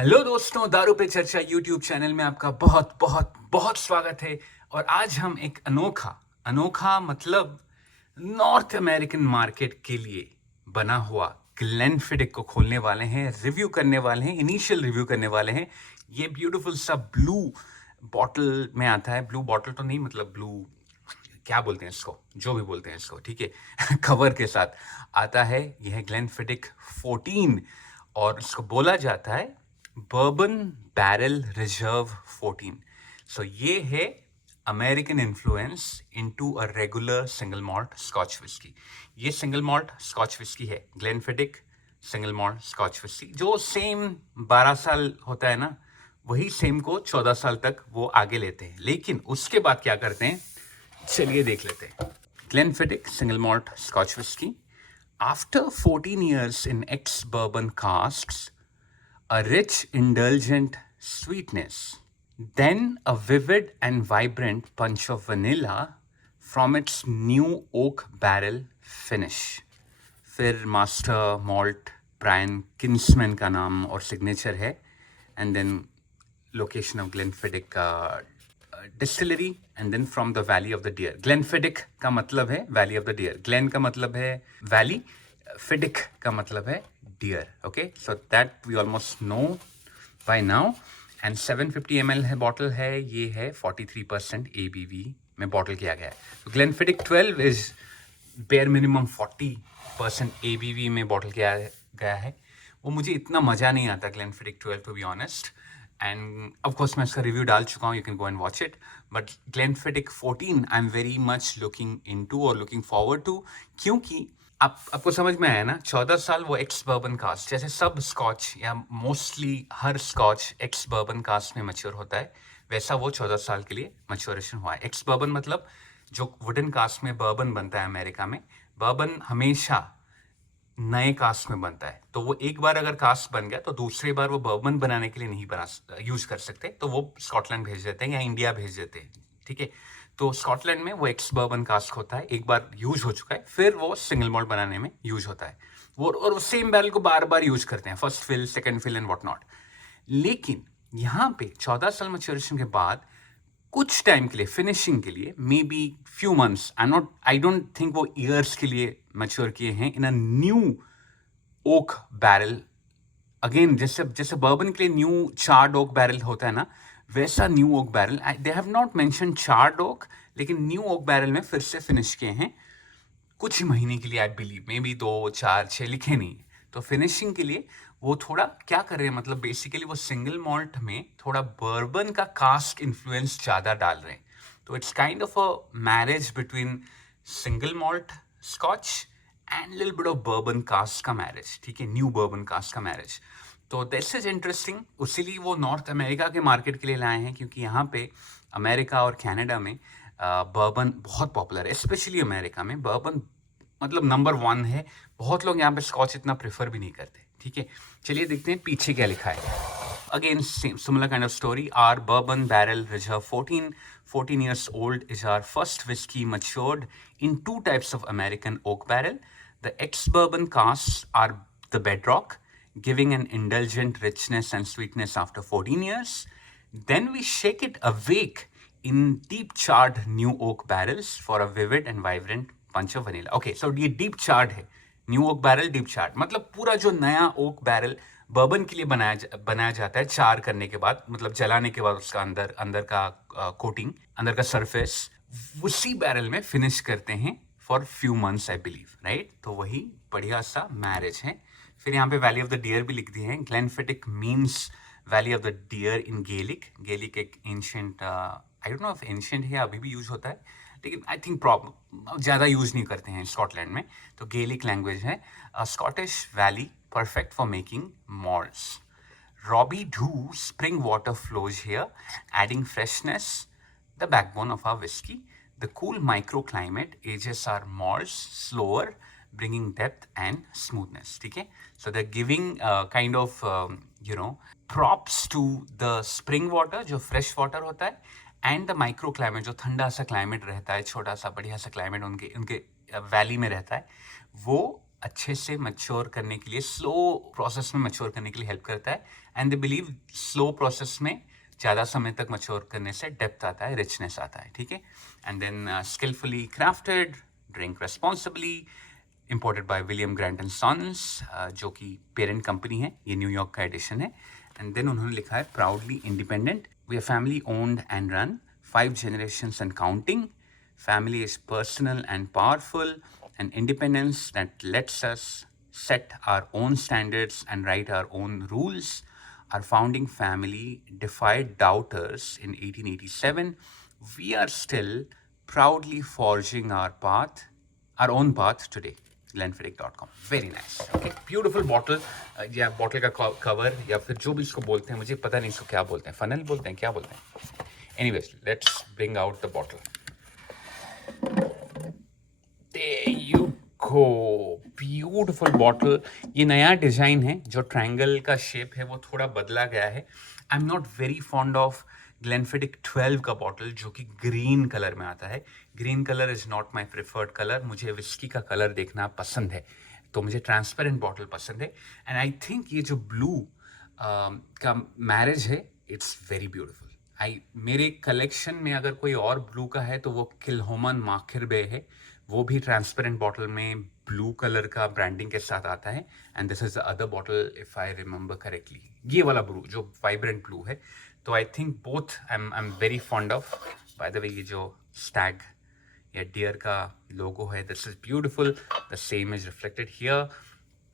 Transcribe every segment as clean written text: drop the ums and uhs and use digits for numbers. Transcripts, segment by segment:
Hello दोस्तों, दारू पे चर्चा यूट्यूब चैनल में आपका बहुत बहुत बहुत स्वागत है। और आज हम एक अनोखा अनोखा मतलब नॉर्थ अमेरिकन मार्केट के लिए बना हुआ ग्लेनफिडिक को खोलने वाले हैं, रिव्यू करने वाले हैं, इनिशियल रिव्यू करने वाले हैं। ये ब्यूटीफुल सा ब्लू बॉटल में आता है। ब्लू बॉटल तो नहीं, मतलब ब्लू क्या बोलते हैं इसको, जो भी बोलते हैं इसको, ठीक है। कवर के साथ आता है। यह है ग्लेनफिडिक 14 और इसको बोला जाता है बर्बन बैरल रिजर्व 14। सो ये है American influence into a regular single malt Scotch whisky. ये सिंगल मॉल्ट स्कॉच विस्की है Glenfiddich single malt Scotch whisky, जो सेम 12 साल होता है ना, वही सेम को 14 साल तक वो आगे लेते हैं। लेकिन उसके बाद क्या करते हैं, चलिए देख लेते हैं। Glenfiddich single malt Scotch whisky, after 14 years in ex-bourbon casks, a rich, indulgent sweetness, then a vivid and vibrant punch of vanilla from its new oak barrel finish. फिर मास्टर मॉल्ट ब्रायन किन्समैन का नाम और signature है, and then location of Glenfiddich distillery, and then from the valley of the deer. Glenfiddich का मतलब है valley of the deer, Glen का मतलब है वैली, फिडिक का मतलब है deer. Okay, so that we almost know by now. And 750 ml है बॉटल है, ये है 43% ABV में बॉटल किया गया है। तो Glenfiddich 12 is bare minimum 40% ABV में बॉटल किया गया है। वो मुझे इतना मज़ा नहीं आता Glenfiddich 12, to be honest. And of course मैं इसका रिव्यू डाल चुका हूँ, you can go and watch it. But Glenfiddich 14 I am very much looking into और लुकिंग फॉरवर्ड टू, क्योंकि आपको समझ में आया ना, 14 साल वो एक्स बर्बन कास्ट, जैसे सब स्कॉच या मोस्टली हर स्कॉच एक्स बर्बन कास्ट में मैच्योर होता है, वैसा वो 14 साल के लिए मैच्योरेशन हुआ है। एक्स बर्बन मतलब जो वुडन कास्ट में बर्बन बनता है अमेरिका में, बर्बन हमेशा नए कास्ट में बनता है। तो वो एक बार अगर कास्ट बन गया तो दूसरी बार वो बर्बन बनाने के लिए नहीं बना यूज कर सकते, तो वो स्कॉटलैंड भेज देते हैं या इंडिया भेज देते हैं, ठीक है। तो स्कॉटलैंड में वो एक्स बर्बन कास्ट होता है, एक बार यूज हो चुका है, फिर वो सिंगल मॉल्ट बनाने में यूज होता है वो, और सेम बैरल को बार बार यूज करते हैं, first fill, second fill and what not. लेकिन यहाँ पे 14 साल मैच्योरेशन के बाद कुछ टाइम के लिए, फिनिशिंग के लिए, maybe few months, I don't think वो ईयर्स के लिए मैच्योर किए हैं in a new oak barrel. Again जैसे जैसे बर्बन के लिए न्यू चार्ड ओक बैरल होता है ना, वैसा new oak barrel. They have not mention charred oak, लेकिन न्यू ओक बैरल में फिर से फिनिश किए हैं कुछ ही महीने के लिए, आई बिलीव, मे बी 2, 4, 6 लिखे नहीं। तो फिनिशिंग के लिए वो थोड़ा क्या कर रहे हैं, मतलब बेसिकली वो सिंगल मॉल्ट में थोड़ा बर्बन का कास्ट इन्फ्लुएंस ज़्यादा डाल रहे हैं। तो it's kind of a marriage between single malt Scotch and little bit of bourbon cask का मैरिज, ठीक है, न्यू बर्बन कास्ट का मैरिज। तो दिस इज इंटरेस्टिंग, उसीलिए वो नॉर्थ अमेरिका के मार्केट के लिए लाए हैं, क्योंकि यहाँ पे अमेरिका और कनाडा में बर्बन बहुत पॉपुलर है। स्पेशली अमेरिका में बर्बन मतलब नंबर 1 है। बहुत लोग यहाँ पे स्कॉच इतना प्रेफर भी नहीं करते, ठीक है। चलिए देखते हैं पीछे क्या लिखा है। Again similar kind of story. Our bourbon barrel reserve 14 years old is our first whiskey matured in 2 types of American oak barrel. The ex-bourbon casks are the bedrock, giving an indulgent richness and sweetness after 14 years. Then we shake it awake in deep charred new oak barrels for a vivid and vibrant punch of vanilla. Okay, so ये deep charred है, new oak barrel deep charred, मतलब पूरा जो नया okay barrel bourbon के लिए बनाया जाता है चार करने के बाद, मतलब जलाने के बाद उसका अंदर का कोटिंग, अंदर का सरफेस, उसी बैरल में फिनिश करते हैं for few months, I believe, right. तो वही बढ़िया सा मैरिज है। फिर यहाँ पे वैली ऑफ द डियर भी लिख दिए हैं। Glenfiddich means valley of the deer in Gaelic. Gaelic एक ancient, I don't know if ancient है, अभी भी यूज होता है, लेकिन आई थिंक प्रॉब्लम ज़्यादा यूज़ नहीं करते हैं स्कॉटलैंड में। तो गेलिक लैंग्वेज है। Scottish valley perfect for making malts. Robbie Dhu spring water flows here, adding freshness, the backbone of our whisky. The cool microclimate ages our malts slower, bringing depth and smoothness. ठीक है, so they're giving kind of props to the spring water जो fresh water होता है, and the micro climate जो ठंडा सा climate रहता है, छोटा सा बढ़िया सा क्लाइमेट उनके वैली में रहता है, वो अच्छे से मैच्योर करने के लिए, स्लो प्रोसेस में मैच्योर करने के लिए हेल्प करता है। And they believe slow process में ज़्यादा समय तक मैच्योर करने से डेप्थ आता है, रिचनेस आता है, ठीक है। And then skilfully crafted, drink responsibly, imported by William Grant and Sons, जो कि पेरेंट कंपनी है, ये न्यूयॉर्क का एडिशन है। एंड देन उन्होंने लिखा है proudly independent, we are family owned and run, 5 generations and counting. Family is personal and powerful, and independence that lets us set our own standards and write our own rules. Our founding family defied doubters in 1887. We are still proudly forging our own path today. glenfiddich.com. Very nice. Okay, beautiful bottle. या bottle का cover या फिर जो भी इसको बोलते हैं, मुझे पता नहीं इसको क्या बोलते हैं, funnel बोलते हैं, क्या बोलते हैं. Anyways, let's bring out the bottle. There you go. Beautiful bottle. ये नया डिज़ाइन है, जो ट्रायंगल का शेप है वो थोड़ा बदला गया है. आई am not very fond of Glenfiddich 12 का बॉटल, जो कि ग्रीन कलर में आता है. Green colour is not my preferred colour. मुझे विस्की का कलर देखना पसंद है, तो मुझे ट्रांसपेरेंट बॉटल पसंद है. एंड आई थिंक ये जो ब्लू का मैरिज है, इट्स वेरी ब्यूटिफुल. मेरे कलेक्शन में अगर कोई और ब्लू का है तो वो किल्होमन माखिरबे है. वो भी ट्रांसपेरेंट बॉटल में ब्लू कलर का ब्रांडिंग के साथ आता है. And this is the other bottle if I remember correctly, ये वाला ब्लू जो वाइब्रेंट ब्लू है. तो I think both I am very fond of. By the way, ये जो स्टैग या डियर का लोगो है, this is beautiful. The same is reflected here.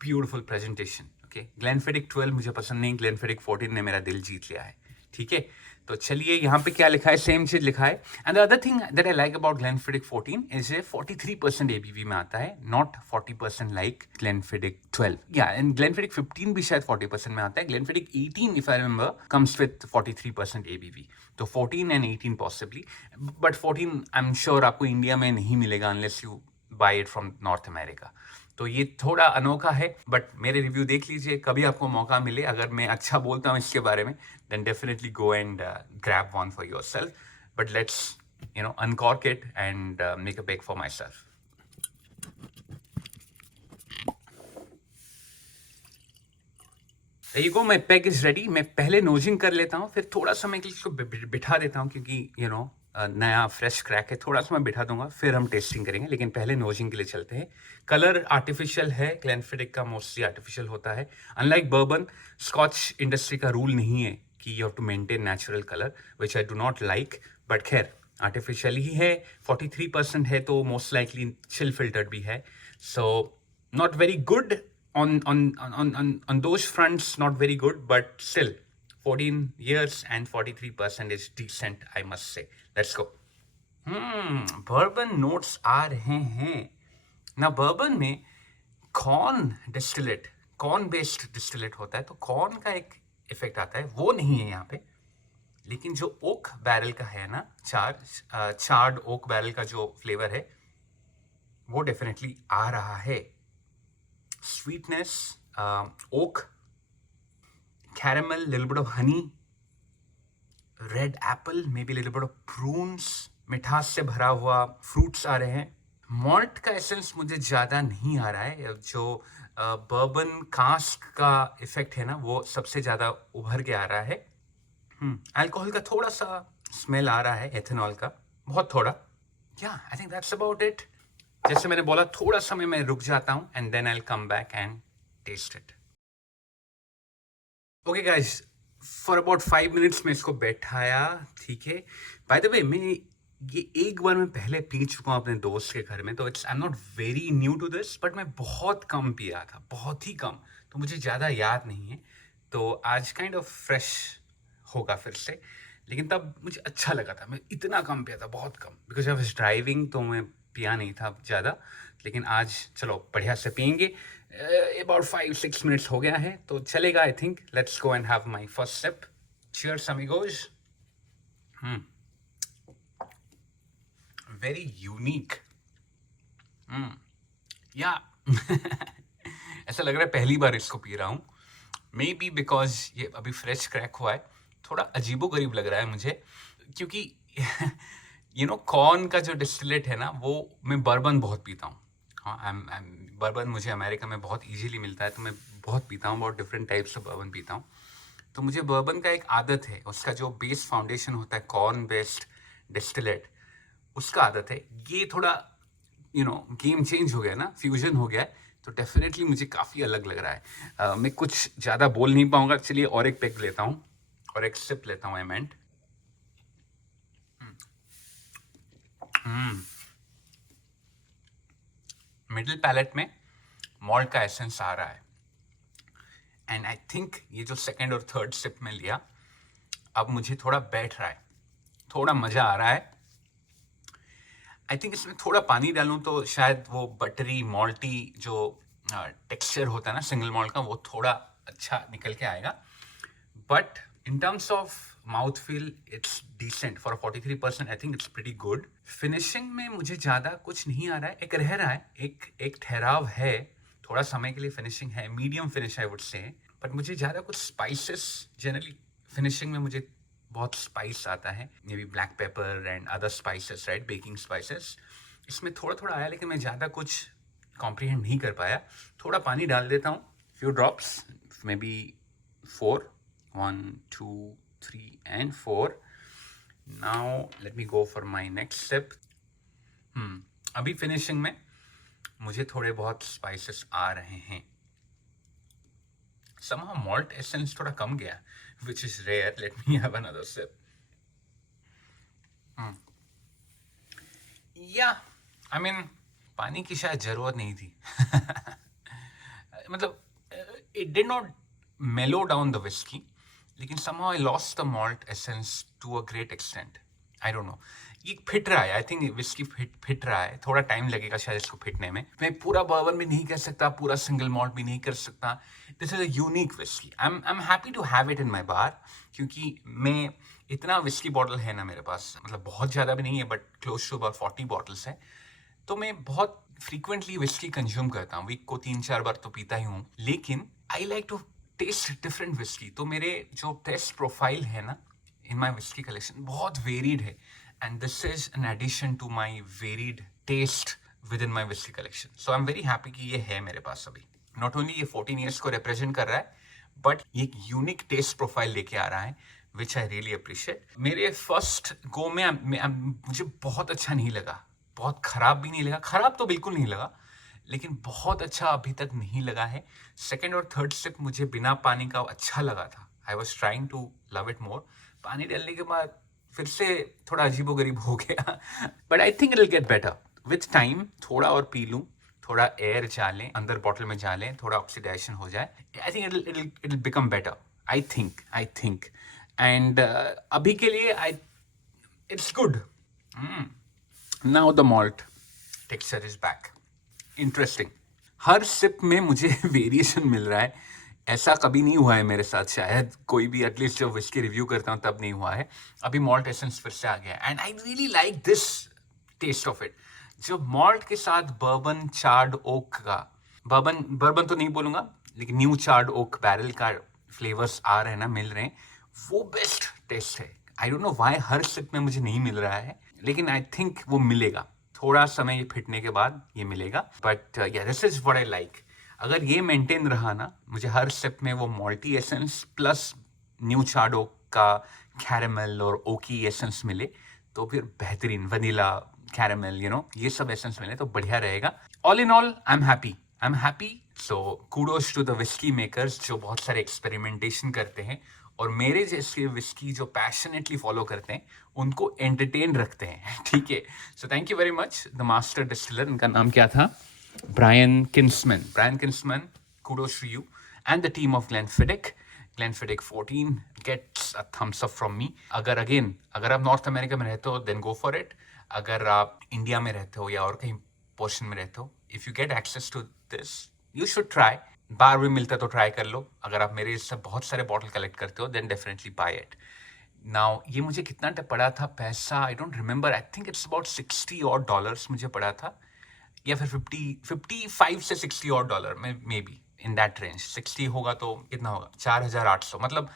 Beautiful presentation. Okay, Glenfiddich 12 मुझे पसंद नहीं, ग्लेनफिडिक 14 ने मेरा दिल जीत लिया है, ठीक है. तो चलिए, यहाँ पे क्या लिखा है, सेम चीज लिखा है. And the other thing that I like about Glenfiddich 14 is a 43% ABV में आता है, नॉट 40% लाइक ग्लेनफिडिक 12. या एंड ग्लेनफिडिक 15 भी शायद 40% में आता है. Glenfiddich 18 if I remember comes with 43% ABV. तो 14 and 18 possibly, but 14 I am sure आपको इंडिया में नहीं मिलेगा unless you buy it from North America. तो ये थोड़ा अनोखा है, बट मेरे रिव्यू देख लीजिए. कभी आपको मौका मिले, अगर मैं अच्छा बोलता हूँ इसके बारे में, then definitely go and grab one for yourself. But let's, uncork it and make a peg for myself. There you go, my peg is ready. मैं पहले नोजिंग कर लेता हूँ, फिर थोड़ा सा मैं इसको बिठा देता हूँ, क्योंकि नया फ्रेश क्रैक है. थोड़ा सा मैं बिठा दूंगा, फिर हम टेस्टिंग करेंगे, लेकिन पहले नोजिंग के लिए चलते हैं. कलर आर्टिफिशियल है, ग्लेनफिडिक का मोस्टली आर्टिफिशियल होता है. अनलाइक बर्बन, स्कॉच इंडस्ट्री का रूल नहीं है कि you have to maintain natural colour, which I do not like. But खैर, आर्टिफिशियल ही है. 43% है, तो मोस्ट लाइकली चिल फिल्टर्ड भी है. So not very good on those fronts, not very good, but still 14 years and 43% is decent, I must say. Let's go. Bourbon notes आ रहे हैं ना. बर्बन में कॉर्न बेस्ड डिस्टिलेट होता है, तो corn का एक इफेक्ट आता है, वो नहीं है यहाँ पे. लेकिन जो ओक बैरल का है ना, चार्ड ओक बैरल का जो फ्लेवर है, वो डेफिनेटली आ रहा है. Sweetness, oak, caramel, little bit of honey, red apple, maybe a little bit of prunes. मिठास से भरा हुआ फ्रूट्स आ रहे हैं. मॉल्ट का एसेंस मुझे ज़्यादा नहीं आ रहा है. जो बर्बन कास्क का इफेक्ट है ना, वो सबसे ज़्यादा उभर के आ रहा है. अल्कोहल का थोड़ा सा स्मेल आ रहा है, एथेनॉल का, बहुत थोड़ा. I think that's about it. जैसे मैंने बोला, थोड़ा समय मैं रुक जाता हूं, and then I will come back and taste it. Okay guys, for about 5 minutes में इसको बैठाया, ठीक है. बाय द वे, मैं ये एक बार मैं पहले पी चुका हूँ अपने दोस्त के घर में, तो I am not very new to this, but मैं बहुत कम पिया था, बहुत ही कम, तो मुझे ज़्यादा याद नहीं है. तो आज काइंड ऑफ फ्रेश होगा फिर से. लेकिन तब मुझे अच्छा लगा था. मैं इतना कम पिया था, बहुत कम, बिकॉज आई वाज ड्राइविंग, तो मैं पिया नहीं था ज़्यादा. लेकिन आज चलो बढ़िया से पियेंगे. अबाउट 5-6 मिनट्स हो गया है, तो चलेगा I think. Let's go and have my first sip. Cheers amigos. Very unique. या ऐसा लग रहा है पहली बार इसको पी रहा हूँ. मे बी बिकॉज ये अभी फ्रेश क्रैक हुआ है, थोड़ा अजीबोगरीब लग रहा है मुझे, क्योंकि कॉर्न का जो डिस्टिलेट है ना, वो मैं बर्बन बहुत पीता हूँ. हाँ, बर्बन मुझे अमेरिका में बहुत इजीली मिलता है, तो मैं बहुत पीता हूँ, बहुत डिफरेंट टाइप्स ऑफ बर्बन पीता हूँ। तो मुझे बर्बन का एक आदत है, उसका जो बेस फाउंडेशन होता है कॉर्न बेस्ड डिस्टिलेट, उसका आदत है। ये थोड़ा गेम चेंज हो गया ना, फ्यूजन हो गया है, तो डेफिनेटली मुझे काफ़ी अलग लग रहा है। मैं कुछ ज़्यादा बोल नहीं पाऊंगा, चलिए और एक पेग लेता हूँ और एक सिप लेता हूँ। आई मेंट मिडिल पैलेट में मॉल्ट का एसेंस आ रहा है, एंड आई थिंक ये जो सेकंड और थर्ड सिप में लिया, अब मुझे थोड़ा बैठ रहा है, थोड़ा मज़ा आ रहा है। आई थिंक इसमें थोड़ा पानी डालूं तो शायद वो बटरी मॉल्टी जो टेक्सचर होता है ना सिंगल मॉल्ट का, वो थोड़ा अच्छा निकल के आएगा। But in terms of mouth feel it's decent for 43%। I think it's pretty good. Finishing में मुझे ज़्यादा कुछ नहीं आ रहा है, एक रह रहा है, एक ठहराव है, थोड़ा समय के लिए फिनिशिंग है, medium finish I would say. But मुझे ज़्यादा कुछ स्पाइसेस, जनरली फिनिशिंग में मुझे बहुत स्पाइस आता है, may be black pepper and other spices, right, baking spices. इसमें थोड़ा थोड़ा आया, लेकिन मैं ज़्यादा कुछ कॉम्प्रीहेंड नहीं कर पाया। थोड़ा पानी डाल देता हूँ, few drops, may be 4, 1 2 3 and 4. Now let me go for my next sip. अभी फिनिशिंग में मुझे थोड़े बहुत स्पाइसेस आ रहे हैं। somehow malt essence थोड़ा कम गया, which is rare. Let me have another sip. Yeah, I mean, पानी की शायद जरूरत नहीं थी। मतलब it did not mellow down the whiskey, लेकिन somehow I lost the malt essence to a great extent. I don't know. ये fit रहा है, आई थिंक विस्की फिट रहा है, थोड़ा टाइम लगेगा शायद इसको फिटने में। मैं पूरा बर्बन भी नहीं कर सकता, पूरा सिंगल मॉल्ट भी नहीं कर सकता। This is a unique whisky. I am happy to have it in my bar, क्योंकि मैं इतना विस्की बॉटल है ना मेरे पास, मतलब बहुत ज़्यादा भी नहीं है, but close to about 40 bottles है। तो मैं बहुत फ्रीक्वेंटली विस्की कंज्यूम करता हूँ, वीक को 3-4 बार तो पीता ही हूँ, लेकिन I like to taste different whisky. तो मेरे जो टेस्ट प्रोफाइल है ना इन माई विस्की कलेक्शन बहुत वेरीड है, and this is an addition to my varied taste within my whiskey collection. So I'm very happy कि ये है मेरे पास अभी। Not only ये 14 years को represent कर रहा है, but ये एक unique taste profile लेके आ रहा है, which I really appreciate. मेरे first go में मुझे बहुत अच्छा नहीं लगा, बहुत खराब भी नहीं लगा, खराब तो बिल्कुल नहीं लगा, लेकिन बहुत अच्छा अभी तक नहीं लगा है। सेकेंड और थर्ड सिप मुझे बिना पानी का अच्छा लगा था। I was trying to love it more. पानी डालने के बाद फिर से थोड़ा अजीबोगरीब हो गया, but I think it will get better with time. थोड़ा और पी लूँ, थोड़ा एयर जा लें, अंदर बॉटल में जा लें, थोड़ा ऑक्सीडेशन हो जाए, I think it will become better. I think and अभी के लिए it's good. Now the malt texture is back. Interesting, हर सिप में मुझे वेरिएशन मिल रहा है। ऐसा कभी नहीं हुआ है मेरे साथ, शायद कोई भी, एटलीस्ट जब विस्की रिव्यू करता हूँ तब नहीं हुआ है। अभी मॉल्ट एसेंस फिर से आ गया, and I really like this taste of it. जब मॉल्ट के साथ बर्बन चार्ड ओक का, बर्बन तो नहीं बोलूँगा, लेकिन न्यू चार्ड ओक बैरल का फ्लेवर्स आ रहे हैं ना, मिल रहे हैं, वो बेस्ट टेस्ट है। आई डोंट नो व्हाई हर सिप में मुझे नहीं मिल रहा है, लेकिन आई थिंक वो मिलेगा, थोड़ा समय फिटने के बाद ये मिलेगा। बट या this is what I like. अगर ये मेंटेन रहा ना, मुझे हर सिप में वो malty essence plus new charred oak का कैरेमल और ओकी एसेंस मिले, तो फिर बेहतरीन वनीला कैरेमल, ये सब एसेंस मिले तो बढ़िया रहेगा। All in all I am happy. So kudos to the whisky makers जो बहुत सारे एक्सपेरिमेंटेशन करते हैं, और मेरे जैसे विस्की जो पैशनेटली फॉलो करते हैं, उनको एंटरटेन रखते हैं, ठीक है। So thank you very much the master distiller, इनका नाम क्या था, Brian Kinsman, kudos to you and the team of Glenfiddich 14 gets a thumbs up from me. अगर आप नॉर्थ अमेरिका में रहते हो then go for it. अगर आप इंडिया में रहते हो या और कहीं पोर्शन में रहते हो, if you get access to this, you should try. बार भी मिलता है तो ट्राई कर लो। अगर आप मेरे इससे बहुत सारे बॉटल कलेक्ट करते हो then definitely buy it. Now ये मुझे कितना पड़ा था पैसा, I don't remember, I think it's about $60 मुझे पड़ा था, या फिर 55 से $60 में, may be in that range. 60 होगा तो कितना होगा, 4,800, मतलब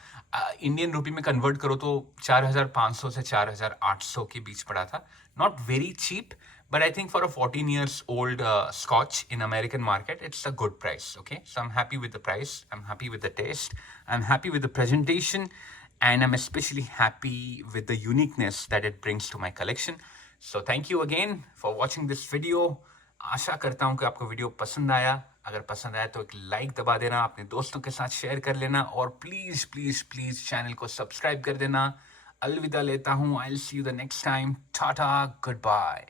इंडियन रुपी में कन्वर्ट करो तो 4,500 से 4,800 के बीच पड़ा था। Not very cheap, but I think for a 14 years old scotch in American market, it's a good price. Okay, so I'm happy with the price, I'm happy with the taste, I'm happy with the presentation, and I'm especially happy with the uniqueness that it brings to my collection. So thank you again for watching this video. आशा करता हूँ कि आपको video पसंद आया. अगर पसंद आया तो एक लाइक दबा देना, अपने दोस्तों के साथ शेयर कर लेना, और प्लीज प्लीज प्लीज चैनल को सब्सक्राइब कर देना. अलविदा लेता हूँ. I will see you the next time. Ta-ta, good bye.